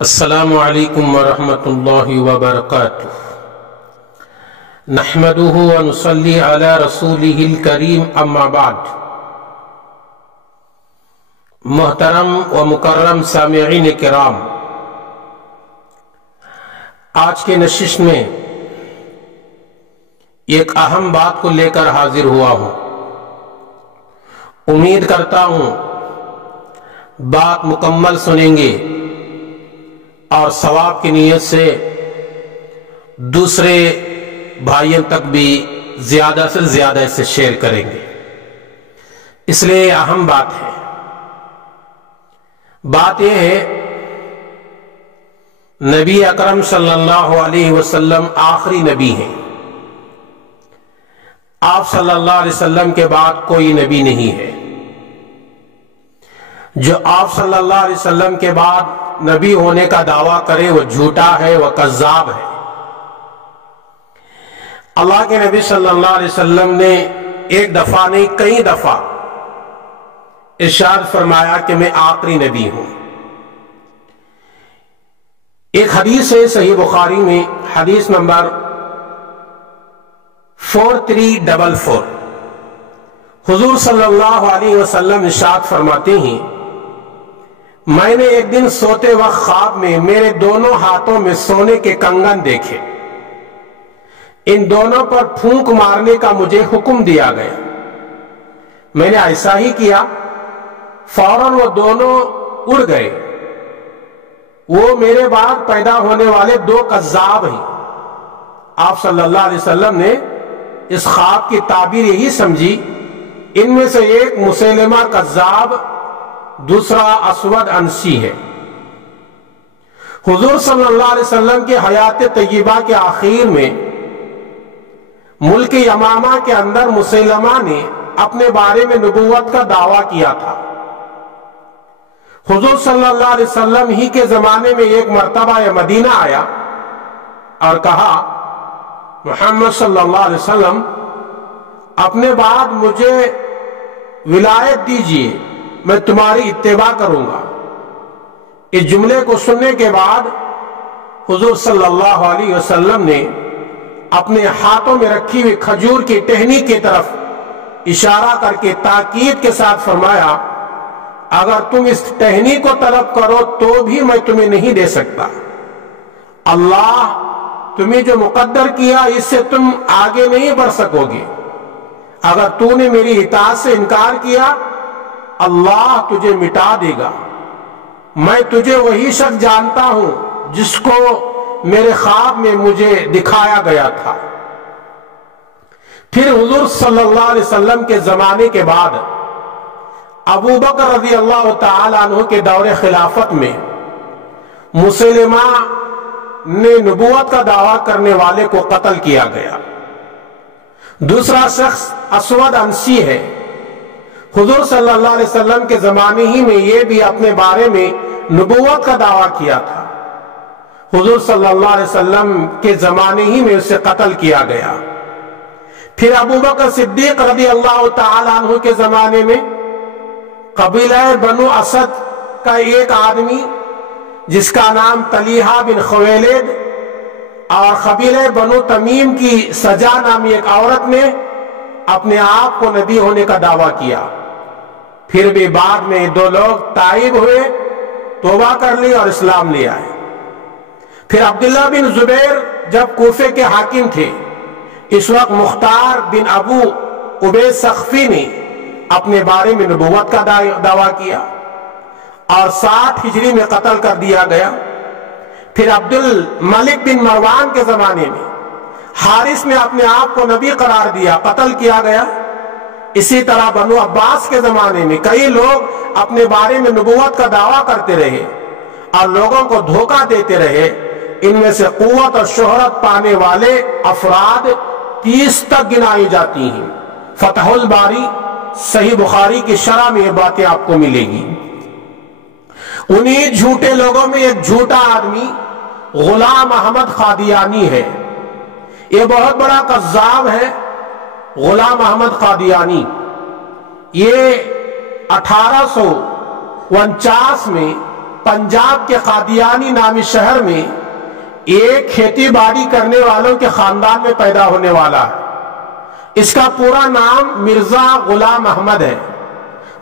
السلام علیکم ورحمۃ اللہ وبرکاتہ۔ نحمده ونصلی علی رسولہ الکریم، اما بعد۔ محترم و مکرم سامعین کرام، آج کے نشست میں ایک اہم بات کو لے کر حاضر ہوا ہوں۔ امید کرتا ہوں بات مکمل سنیں گے اور ثواب کی نیت سے دوسرے بھائیوں تک بھی زیادہ سے زیادہ اسے شیئر کریں گے، اس لیے یہ اہم بات ہے۔ بات یہ ہے، نبی اکرم صلی اللہ علیہ وسلم آخری نبی ہیں۔ آپ صلی اللہ علیہ وسلم کے بعد کوئی نبی نہیں ہے۔ جو آپ صلی اللہ علیہ وسلم کے بعد نبی ہونے کا دعویٰ کرے وہ جھوٹا ہے، وہ کذاب ہے۔ اللہ کے نبی صلی اللہ علیہ وسلم نے ایک دفعہ نہیں کئی دفعہ ارشاد فرمایا کہ میں آخری نبی ہوں۔ ایک حدیث ہے صحیح بخاری میں، حدیث نمبر 4344، حضور صلی اللہ علیہ وسلم ارشاد فرماتے ہیں، میں نے ایک دن سوتے وقت خواب میں میرے دونوں ہاتھوں میں سونے کے کنگن دیکھے، ان دونوں پر پھونک مارنے کا مجھے حکم دیا گیا۔ میں نے ایسا ہی کیا، فوراً وہ دونوں اڑ گئے۔ وہ میرے بعد پیدا ہونے والے دو کذاب ہیں۔ آپ صلی اللہ علیہ وسلم نے اس خواب کی تعبیر یہی سمجھی، ان میں سے ایک مسیلمہ کذاب، دوسرا اسود عنسی ہے۔ حضور صلی اللہ علیہ وسلم کی حیات طیبہ کے آخر میں ملک یمامہ کے اندر مسیلمہ نے اپنے بارے میں نبوت کا دعویٰ کیا تھا۔ حضور صلی اللہ علیہ وسلم ہی کے زمانے میں ایک مرتبہ یہ مدینہ آیا اور کہا، محمد صلی اللہ علیہ وسلم اپنے بعد مجھے ولایت دیجیے، میں تمہاری اتباع کروں گا۔ اس جملے کو سننے کے بعد حضور صلی اللہ علیہ وسلم نے اپنے ہاتھوں میں رکھی ہوئی کھجور کی ٹہنی کی طرف اشارہ کر کے تاکید کے ساتھ فرمایا، اگر تم اس ٹہنی کو طلب کرو تو بھی میں تمہیں نہیں دے سکتا۔ اللہ تمہیں جو مقدر کیا اس سے تم آگے نہیں بڑھ سکو گے۔ اگر تو نے میری اطاعت سے انکار کیا، اللہ تجھے مٹا دے گا۔ میں تجھے وہی شخص جانتا ہوں جس کو میرے خواب میں مجھے دکھایا گیا تھا۔ پھر حضور صلی اللہ علیہ وسلم کے زمانے کے بعد ابو بکر رضی اللہ تعالی عنہ کے دور خلافت میں مسیلمہ نے نبوت کا دعویٰ کرنے والے کو قتل کیا گیا۔ دوسرا شخص اسود عنسی ہے۔ حضور صلی اللہ علیہ وسلم کے زمانے ہی میں یہ بھی اپنے بارے میں نبوت کا دعویٰ کیا تھا۔ حضور صلی اللہ علیہ وسلم کے زمانے ہی میں اسے قتل کیا گیا۔ پھر ابو بکر صدیق رضی اللہ تعالی عنہ کے زمانے میں قبیلہ بنو اسد کا ایک آدمی جس کا نام طلیحہ بن خویلد اور قبیلہ بنو تمیم کی سجا نامی ایک عورت نے اپنے آپ کو نبی ہونے کا دعویٰ کیا۔ پھر بھی بعد میں دو لوگ تائب ہوئے، توبہ کر لی اور اسلام لے آئے۔ پھر عبداللہ بن زبیر جب کوفے کے حاکم تھے، اس وقت مختار بن ابو عبید سقفی نے اپنے بارے میں نبوت کا دعویٰ کیا اور 60 ہجری میں قتل کر دیا گیا۔ پھر عبد الملک بن مروان کے زمانے میں حارث نے اپنے آپ کو نبی قرار دیا، قتل کیا گیا۔ اسی طرح بنو عباس کے زمانے میں کئی لوگ اپنے بارے میں نبوت کا دعویٰ کرتے رہے اور لوگوں کو دھوکہ دیتے رہے۔ ان میں سے قوت اور شہرت پانے والے افراد 30 تک گنائی جاتی ہیں۔ فتح الباری صحیح بخاری کی شرح میں یہ باتیں آپ کو ملے گی۔ انہی جھوٹے لوگوں میں ایک جھوٹا آدمی غلام احمد قادیانی ہے۔ یہ بہت بڑا کذاب ہے۔ غلام احمد قادیانی یہ 1849 میں پنجاب کے قادیانی نامی شہر میں ایک کھیتی باڑی کرنے والوں کے خاندان میں پیدا ہونے والا ہے۔ اس کا پورا نام مرزا غلام احمد ہے۔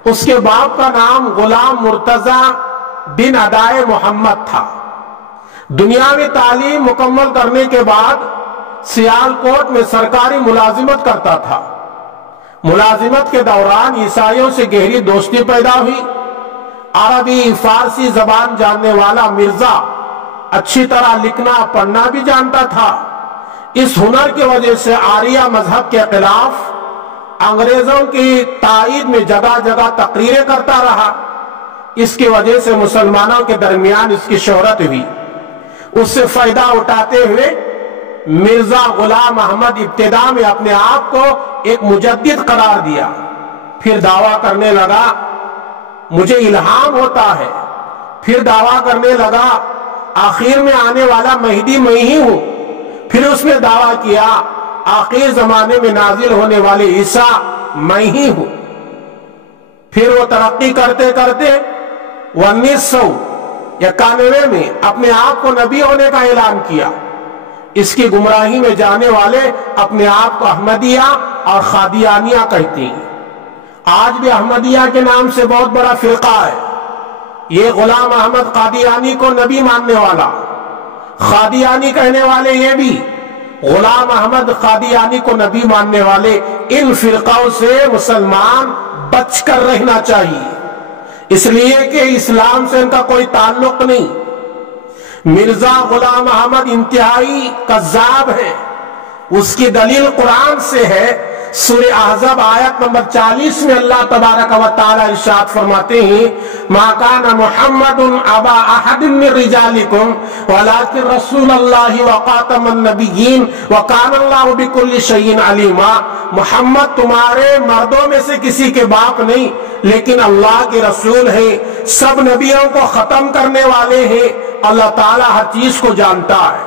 اس کے باپ کا نام غلام مرتضی بن ادائے محمد تھا۔ دنیاوی تعلیم مکمل کرنے کے بعد سیالکوٹ میں سرکاری ملازمت کرتا تھا۔ ملازمت کے دوران عیسائیوں سے گہری دوستی پیدا ہوئی۔ عربی فارسی زبان جاننے والا مرزا اچھی طرح لکھنا پڑھنا بھی جانتا تھا۔ اس ہنر کی وجہ سے آریہ مذہب کے خلاف انگریزوں کی تائید میں جگہ جگہ تقریریں کرتا رہا۔ اس کی وجہ سے مسلمانوں کے درمیان اس کی شہرت ہوئی۔ اس سے فائدہ اٹھاتے ہوئے مرزا غلام احمد ابتدا میں اپنے آپ کو ایک مجدد قرار دیا، پھر دعویٰ کرنے لگا مجھے الہام ہوتا ہے، پھر دعویٰ کرنے لگا آخر میں آنے والا مہدی میں ہی ہوں، پھر اس نے دعویٰ کیا آخر زمانے میں نازل ہونے والے عیسیٰ میں ہی ہوں۔ پھر وہ ترقی کرتے کرتے 1991 میں اپنے آپ کو نبی ہونے کا اعلان کیا۔ اس کی گمراہی میں جانے والے اپنے آپ کو احمدیہ اور قادیانیہ کہتے ہیں۔ آج بھی احمدیہ کے نام سے بہت بڑا فرقہ ہے۔ یہ غلام احمد قادیانی کو نبی ماننے والا، قادیانی کہنے والے یہ بھی غلام احمد قادیانی کو نبی ماننے والے، ان فرقوں سے مسلمان بچ کر رہنا چاہیے، اس لیے کہ اسلام سے ان کا کوئی تعلق نہیں۔ مرزا غلام احمد انتہائی کذاب ہے۔ اس کی دلیل قرآن سے ہے۔ سورہ احزاب آیت نمبر 40 میں اللہ تبارک و تعالی ارشاد فرماتے ہیں ما کان محمد ابا احد من رجالکم ولکن رسول اللہ وخاتم النبیین وکان اللہ بکل شیء علیما۔ محمد تمہارے مردوں میں سے کسی کے باپ نہیں، لیکن اللہ کے رسول ہیں، سب نبیوں کو ختم کرنے والے ہیں، اللہ تعالی ہر چیز کو جانتا ہے۔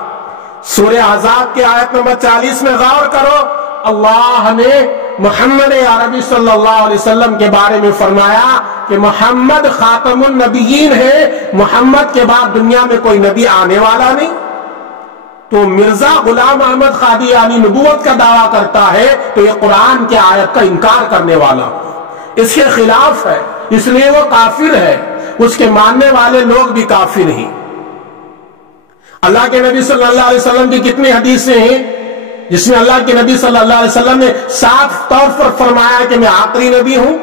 سورہ احزاب کے آیت نمبر 40 میں غور کرو، اللہ نے محمد عربی صلی اللہ علیہ وسلم کے بارے میں فرمایا کہ محمد خاتم النبیین ہے، محمد کے بعد دنیا میں کوئی نبی آنے والا نہیں۔ تو مرزا غلام احمد قادیانی نبوت کا دعویٰ کرتا ہے تو یہ قرآن کی آیت کا انکار کرنے والا، اس کے خلاف ہے، اس لیے وہ کافر ہے، اس کے ماننے والے لوگ بھی کافر ہیں۔ اللہ کے نبی صلی اللہ علیہ وسلم کی کتنی حدیثیں ہیں جس میں اللہ کے نبی صلی اللہ علیہ وسلم نے صاف طور پر فرمایا کہ میں آخری نبی ہوں۔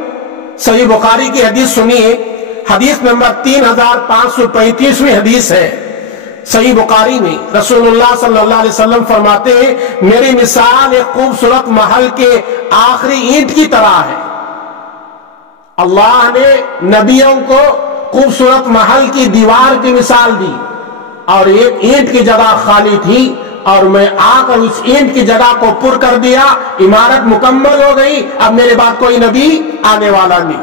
صحیح بخاری کی حدیث سنیے، حدیث نمبر 3535 حدیث ہے صحیح بخاری میں۔ رسول اللہ صلی اللہ علیہ وسلم فرماتے ہیں میری مثال ایک خوبصورت محل کے آخری اینٹ کی طرح ہے۔ اللہ نے نبیوں کو خوبصورت محل کی دیوار کی مثال دی، اور ایک اینٹ کی جگہ خالی تھی اور میں آ کر اس اینٹ کی جگہ کو پر کر دیا، عمارت مکمل ہو گئی، اب میرے بعد کوئی نبی آنے والا نہیں۔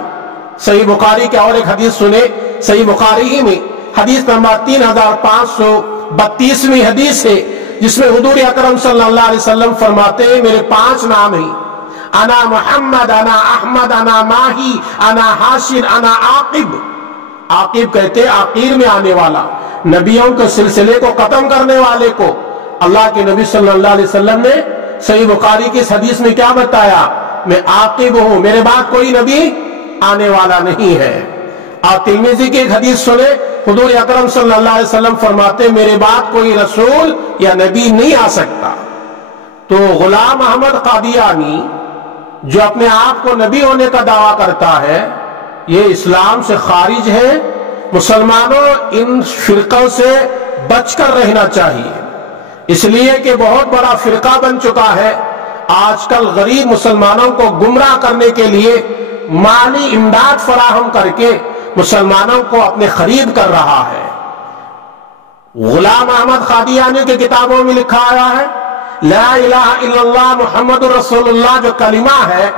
صحیح بخاری کے اور ایک حدیث سنے، صحیح بخاری ہی میں حدیث نمبر 3532 حدیث ہے، جس میں حضور اکرم صلی اللہ علیہ وسلم فرماتے ہیں میرے 5 نام ہیں، انا محمد، انا احمد، انا ماہی، انا حاشر، انا عاقب۔ عاقب کہتے آخر میں آنے والا، نبیوں کے سلسلے کو ختم کرنے والے کو۔ اللہ کے نبی صلی اللہ علیہ وسلم نے صحیح بخاری کی اس حدیث میں کیا بتایا؟ میں عاقب ہوں، میرے بعد کوئی نبی آنے والا نہیں ہے۔ اور ترمذی کی ایک حدیث سنے، حضور اکرم صلی اللہ علیہ وسلم فرماتے میرے بعد کوئی رسول یا نبی نہیں آ سکتا۔ تو غلام احمد قادیانی جو اپنے آپ کو نبی ہونے کا دعویٰ کرتا ہے، یہ اسلام سے خارج ہے۔ مسلمانوں ان فرقوں سے بچ کر رہنا چاہیے، اس لیے کہ بہت بڑا فرقہ بن چکا ہے۔ آج کل غریب مسلمانوں کو گمراہ کرنے کے لیے مالی امداد فراہم کر کے مسلمانوں کو اپنے قریب کر رہا ہے۔ غلام احمد قادیانی کی کتابوں میں لکھا آیا ہے لا الہ الا اللہ محمد رسول اللہ، جو کلمہ ہے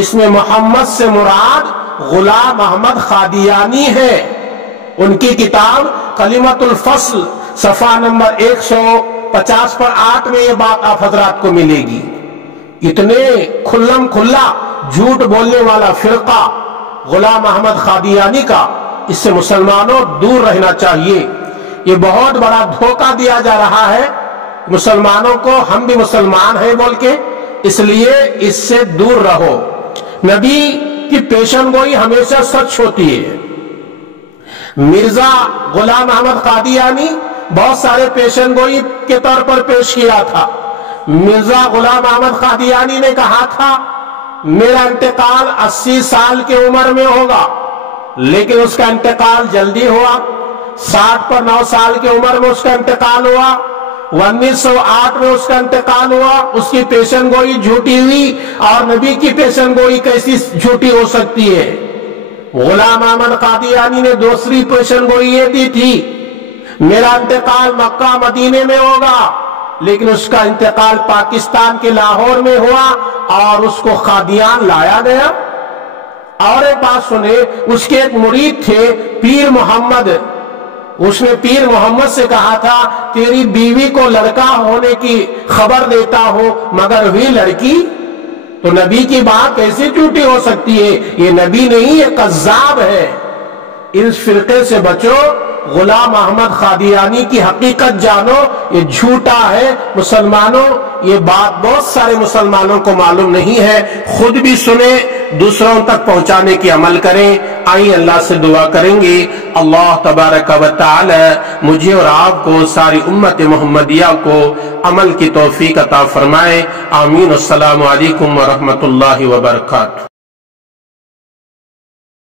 اس میں محمد سے مراد غلام احمد قادیانی ہے۔ ان کی کتاب کلمۃ الفصل صفحہ نمبر 150 پر 8 میں یہ بات آپ حضرات کو ملے گی۔ اتنے کھلم کھلا جھوٹ بولنے والا فرقہ غلام احمد قادیانی کا، اس سے مسلمانوں دور رہنا چاہیے۔ یہ بہت بڑا دھوکہ دیا جا رہا ہے مسلمانوں کو، ہم بھی مسلمان ہیں بول کے، اس لیے اس سے دور رہو۔ نبی کی پیشن گوئی ہمیشہ سچ ہوتی ہے۔ مرزا غلام احمد قادیانی بہت سارے پیشن گوئی کے طور پر پیش کیا تھا۔ مرزا غلام احمد قادیانی نے کہا تھا میرا انتقال 80 سال کی عمر میں ہوگا، لیکن اس کا انتقال جلدی ہوا، 60 پر 9 سال کی عمر میں اس کا انتقال ہوا، 1908 میں اس کا انتقال ہوا۔ اس کی پیشن گوئی جھوٹی ہوئی، اور نبی کی پیشن گوئی کیسی جھوٹی ہو سکتی ہے؟ غلام احمد قادیانی نے دوسری پیشن گوئی یہ دی تھی میرا انتقال مکہ مدینے میں ہوگا، لیکن اس کا انتقال پاکستان کے لاہور میں ہوا اور اس کو قادیان لایا گیا۔ اور ایک بات سنے، اس کے ایک مرید تھے پیر محمد، اس نے پیر محمد سے کہا تھا تیری بیوی کو لڑکا ہونے کی خبر دیتا ہو مگر ہوئی لڑکی، تو نبی کی بات کیسے جھوٹی ہو سکتی ہے؟ یہ نبی نہیں، یہ کذاب ہے۔ اس فرقے سے بچو، غلام احمد قادیانی کی حقیقت جانو، یہ جھوٹا ہے۔ مسلمانوں، یہ بات بہت سارے مسلمانوں کو معلوم نہیں ہے، خود بھی سنیں، دوسروں تک پہنچانے کی عمل کریں۔ آئیں اللہ سے دعا کریں گے، اللہ تبارک و تعالی مجھے اور آپ کو، ساری امت محمدیہ کو عمل کی توفیق عطا فرمائے۔ آمین۔ السلام علیکم ورحمۃ اللہ وبرکاتہ۔